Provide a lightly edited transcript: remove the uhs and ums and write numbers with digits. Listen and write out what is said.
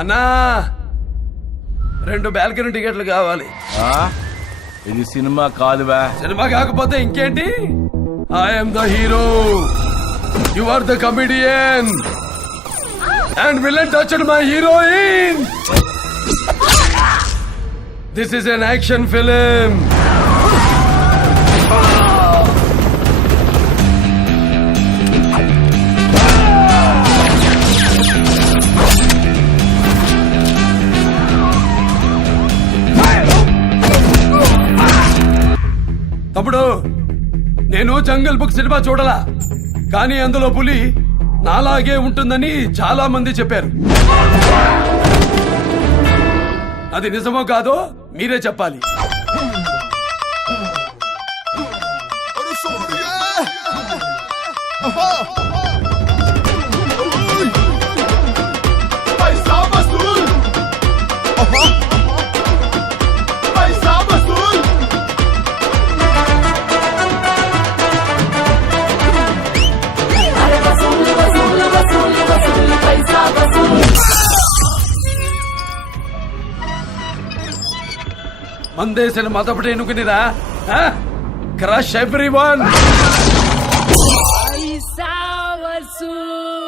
అన్నా 2 బాల్కనీ టికెట్లు కావాలి. ఇది సినిమా కాదువా. సినిమా కాకపోతే ఇంకేంటి? I'm the hero, you are the comedian and villain touched my heroine. This is an action film. తమ్ముడు, నేను జంగల్ బుక్ సినిమా చూడలా, కానీ అందులో పులి నాలాగే ఉంటుందని చాలా మంది చెప్పారు. అది నిజమో కాదో మీరే చెప్పాలి. మందేసిన మొదటి ఎన్నుకునిరా, క్రష్ ఎవ్రీవన్. పైసా వసూల్.